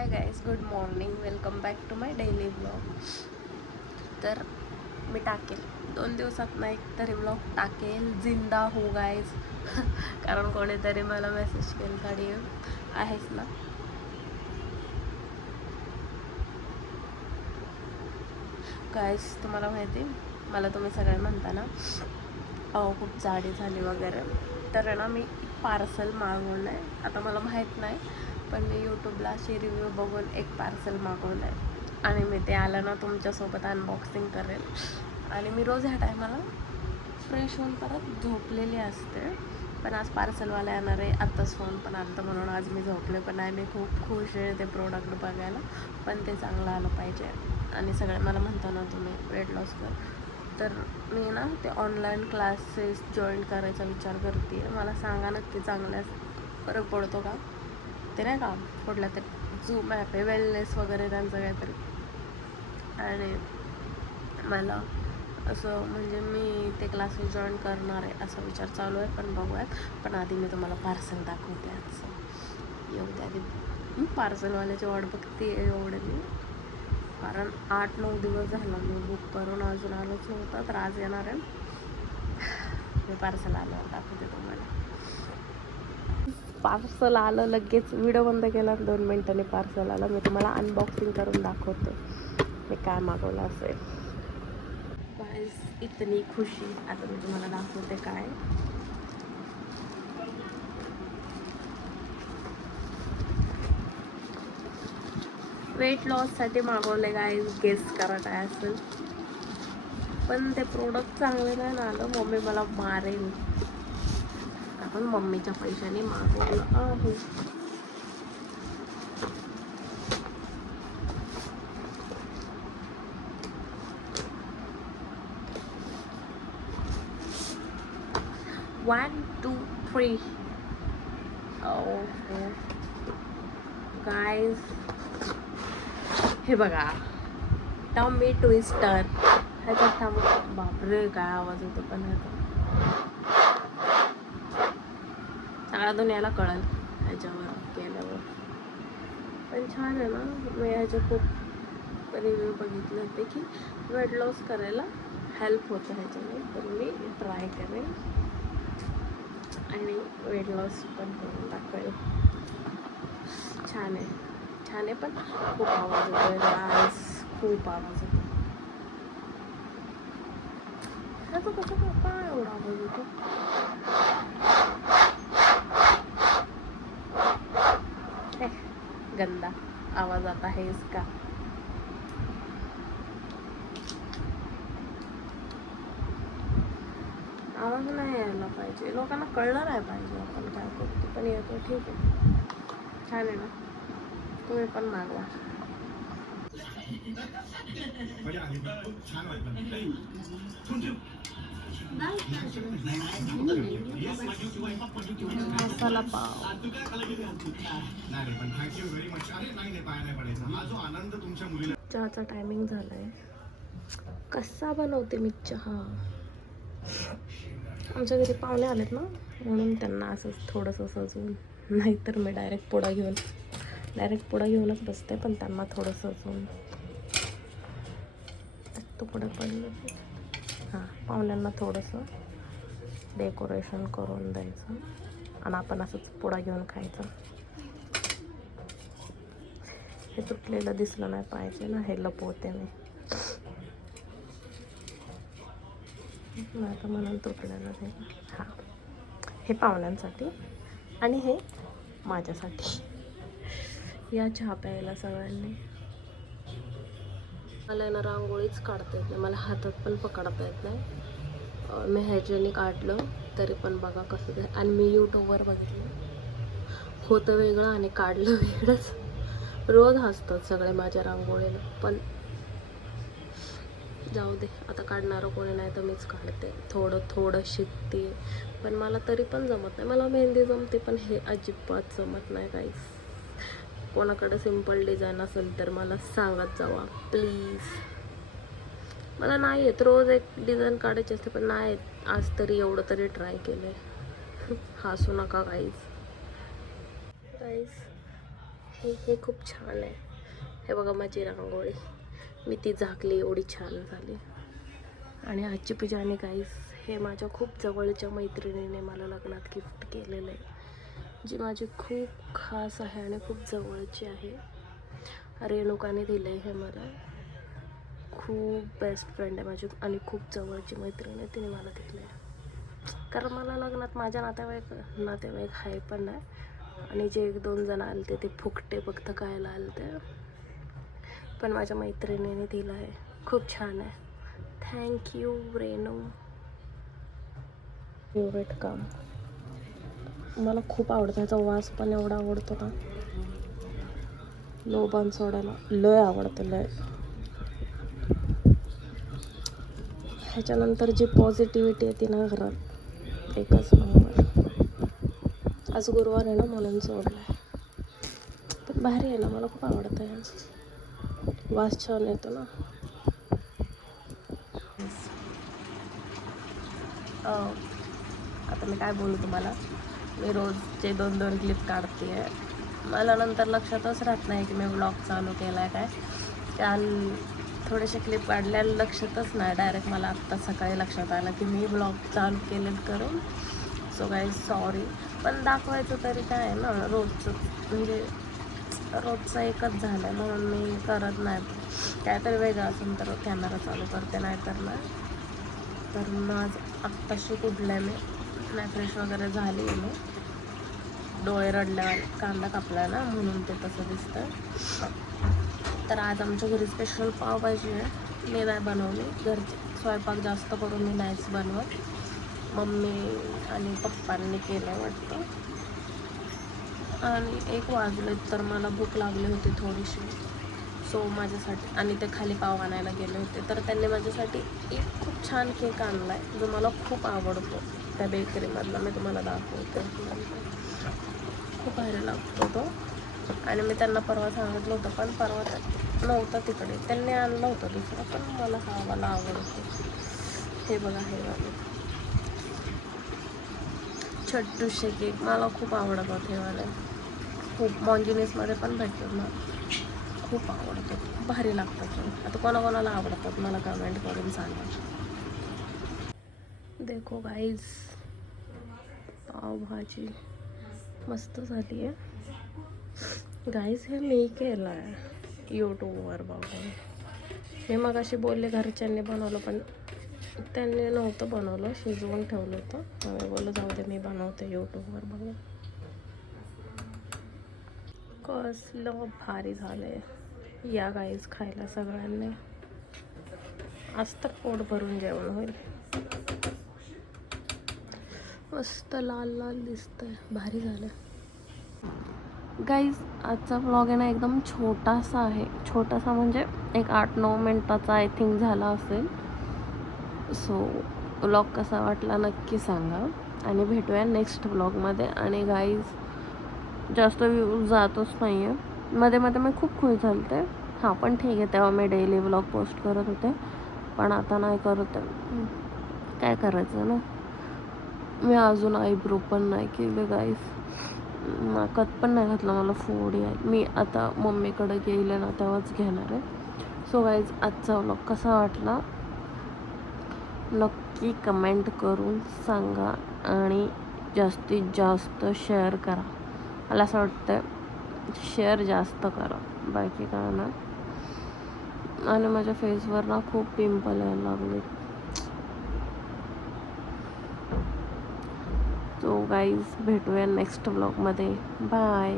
High guys, good morning. Welcome back to my daily blog. तर मी टाकेल 2 दिवसात नाही तरी ब्लॉग टाकेल. जिंदा हो गाईज. कारण कोणीतरी मला मेसेज केला डी आहेस ना. गाईज तुम्हाला माहिती, मला तुम्ही सगळे म्हणता ना खूप जाडी झाली वगैरे, तर ना मी पार्सल मागवलं आहे. आता मला माहीत नाही, पण मी यूट्यूबला अशी रिव्ह्यू बघून एक पार्सल मागवलं आहे आणि मी ते आलं ना तुमच्यासोबत अनबॉक्सिंग करेल. आणि मी रोज ह्या टायमाला फ्रेश होऊन परत झोपलेली असते, पण आज पार्सलवाला येणार आहे. आत्ताच फोन पण आलं म्हणून आज मी झोपले पण नाही. मी खूप खुश आहे ते प्रोडक्ट बघायला, पण ते चांगलं आलं पाहिजे. आणि सगळे मला म्हणता ना तुम्ही वेट लॉस कर, तर मी ना ते ऑनलाईन क्लासेस जॉईन करायचा विचार करते. मला सांगा नक्की चांगल्यास फरक पडतो का ते, नाही का कुठल्या तरी झूम ॲप आहे वेलनेस वगैरे त्यांचं काहीतरी. आणि मला असं म्हणजे मी ते क्लासेस जॉईन करणार आहे असा विचार चालू आहे, पण बघूयात. पण आधी मी तुम्हाला पार्सल दाखवते आजचं. येऊ द्या आधी, मी पार्सलवाल्याची वाट बघते एवढे मी, कारण 8-9 दिवस झाला मी बुक करून अजून आलोच नव्हता. तर आज येणार आहे. मी पार्सल आल्यावर दाखवते तुम्हाला. पार्सल आलं, लगेच व्हिडिओ बंद केला, 2 मिनिटांनी पार्सल आलं. मी तुम्हाला अनबॉक्सिंग करून दाखवते मी काय मागवलं असेल. गाईस इतनी खुशी. आता मी तुम्हाला दाखवते काय. वेट लॉससाठी मागवले गाईज. गेस करा काय असेल, पण ते प्रोडक्ट चांगले नाही ना आलं. मम्मी मला मारेल. आपण मम्मीच्या पैशाने मागवलं आहे. One two three. गाईज हे बघा, टॉमी ट्विस्टर. ह्याच्यात थांब, बापरे काय आवाज होतो पण ह्याचा. सगळ्या दुनियाला कळेल ह्याच्यावर केल्यावर, पण छान आहे ना. मी ह्याचे खूप रिव्ह्यू बघितले होते की वेट लॉस करायला हेल्प होतं ह्याच्याने, तर मी ट्राय करेन आणि वेट लॉस पण करून दाखवेल. छान आहे, छान आहे, पण खूप आवाज होतो आज, खूप आवाज होतो ह्याचं. कसं काय एवढा आवाज होतो. गंदा आवाज आता है इसका. आवाज नाही यायला पाहिजे, लोकांना कळलं नाही पाहिजे आपण काय करतो, पण येतो. ठीक आहे, छान आहे ना. तुम्ही पण मागवा. मसाला पाव. चहाचा टायमिंग झालाय. कसा बनवते मी चहा. आमच्या घरी पाहुणे आलेत ना, म्हणून त्यांना असंच थोडंसं सजवून. नाहीतर मी डायरेक्ट पुढं घेऊनच बसते, पण त्यांना थोडं सजवून. तुकडं पडलं. हां, पाहुण्यांना थोडंसं डेकोरेशन करून द्यायचं आणि आपण असंच पुढा घेऊन खायचं. हे तुटलेलं दिसलं नाही पाहिजे ना, हे लपवते मी. आता म्हणून तुटलेलं ते. हां, हे पाहुण्यांसाठी आणि हे माझ्यासाठी. या चहा प्यायला सगळ्यांनी. मला ना रांगोळीच काढता येत नाही, मला हातात पण पकडता येत नाही. मी ह्याच्याने काढलं तरी पण बघा कसं ते. आणि मी यूट्यूबवर बघितलं, होतं वेगळं आणि काढलं वेगळंच. रोज हसतात सगळे माझ्या रांगोळीला, पण जाऊ दे. आता काढणारं कोणी नाही तर मीच काढते. थोडं शिकते, पण मला तरी पण जमत नाही. मला मेहंदी जमते, पण हे अजिबात जमत नाही काहीच. कोणाकडे सिम्पल डिझाईन असेल तर मला सांगत जावा प्लीज. मला नाही येत. रोज एक डिझाईन काढायची असते, पण नाही येत. आज तरी एवढं तरी ट्राय केलं आहे. हसू नका गाईज. हे खूप छान आहे. हे बघा माझी रांगोळी, मी ती झाकली, एवढी छान झाली. आणि आजची पूजा आणि काहीच हे माझ्या खूप जवळच्या मैत्रिणीने मला लग्नात गिफ्ट केलेलं आहे, जी माझी खूप खास आहे आणि खूप जवळची आहे. रेणुकाने दिलं आहे हे मला. खूप बेस्ट फ्रेंड आहे माझी आणि खूप जवळची मैत्रीण आहे, तिने मला दिलं आहे. कारण मला लग्नात माझ्या नातेवाईक आहे पण नाही, आणि जे 1-2 जण आले ते फुकटे फक्त खायला आले ते, पण माझ्या मैत्रिणीने दिलं आहे. खूप छान आहे. थँक्यू रेणू. फेवरेट काम मला खूप आवडतं, ह्याचा वास पण एवढा आवडतो ना, लोबान सोडायला लय आवडतं लय. ह्याच्यानंतर जी पॉझिटिव्हिटी येते ना घरात, एकच नंबर. आज गुरुवार आहे ना म्हणून सोडलं आहे, पण भारी आहे ना, मला खूप आवडतं आहे. वास छान येतो ना. आता मी काय बोलू तुम्हाला, मी रोजचे 2-2 क्लिप काढते आहे. मला नंतर लक्षातच राहत नाही की मी ब्लॉग चालू केला आहे काय, कारण थोडेसे क्लिप काढल्याला लक्षातच नाही. डायरेक्ट मला आत्ता सकाळी लक्षात आलं की मी ब्लॉग चालू केलेत करून. सो गाईज सॉरी, पण दाखवायचं तरी काय आहे ना, रोजचं म्हणजे रोजचं एकच झालं आहे म्हणून मी करत नाही. काहीतरी वेगळं असेल तर कॅमेरा चालू करते, नाही तर नाही. तर मग आत्ताशी कुठलं आहे मी नाही, फ्रेश वगैरे झाली आहे मी. डोळे रडल्यावर कांदा कापला ना म्हणून ते तसं दिसतं. तर आज आमच्या घरी स्पेशल पावभाजी आहे. मी नाही बनवली, घरचे स्वयंपाक जास्त करून मी नाहीच बनवत, मम्मी आणि पप्पांनी केलं वाटतं. आणि 1 वाजले तर मला भूक लागली होती थोडीशी, सो माझ्यासाठी, आणि ते खाली पाव आणायला गेले होते, तर त्यांनी माझ्यासाठी एक खूप छान केक आणला आहे जो मला खूप आवडतो, त्या बेकरीमधला. मी तुम्हाला दाखवते, खूप भारी लागतो तो. आणि मी त्यांना परवा सांगितलं होतं, पण परवा नव्हता तिकडे, त्यांनी आणलं होतं दुसरं, पण मला आवडतो. हे बघा, हे वाले छोटूशे केक मला खूप आवडतात हे वाले. खूप मॉन्जिनिसमध्ये पण भेटतात ना, खूप आवडतात, खूप भारी लागतात. आता कोणाकोणाला आवडतात मला कमेंट करून सांगा. देखो गाईज, पावभाजी मस्त झाली आहे गाईज. हे मी केलं आहे यूट्यूबवर बघून. मी मग अशी बोलले घरच्यांनी बनवलं, पण त्यांनी नव्हतं बनवलं, शिजवून ठेवलं होतं. मी बोललं जाऊ दे, मी बनवते यूट्यूबवर बघून. कसलं भारी झालं आहे. या गाईज खायला सगळ्यांनी, आज तर पोट भरून जेवण होईल. मस्त लाल लाल दिसतंय, भारी झालं गाईज. आजचा व्लॉग आहे ना एकदम छोटासा आहे, छोटासा म्हणजे एक 8-9 मिनटाचा आय थिंक झाला असेल. सो व्लॉग कसा वाटला नक्की सांगा, आणि भेटूया नेक्स्ट व्लॉगमध्ये. आणि गाईज जास्त व्ह्यूज जातच नाही आहे, मध्ये मध्ये मी खूप खुश झाले. हां, पण ठीक आहे, तेव्हा मी डेली व्लॉग पोस्ट करत होते, पण आता नाही करत आहे. काय करायचं ना. मी अजून आयब्रो पण नाही केले गाईज, नाकात पण नाही घातलं, मला फोडी आहे. मी आता मम्मीकडे गेले ना तेव्हाच घेणार आहे. सो गाईज, आजचा व्लॉग कसा वाटला नक्की कमेंट करून सांगा, आणि जास्तीत जास्त शेअर करा. मला असं वाटतं शेअर जास्त करा, बाकी काय ना. आणि माझ्या फेसवर ना खूप पिंपल यायला लागले. सो गाईज, भेटूया नेक्स्ट व्लॉगमध्ये. बाय.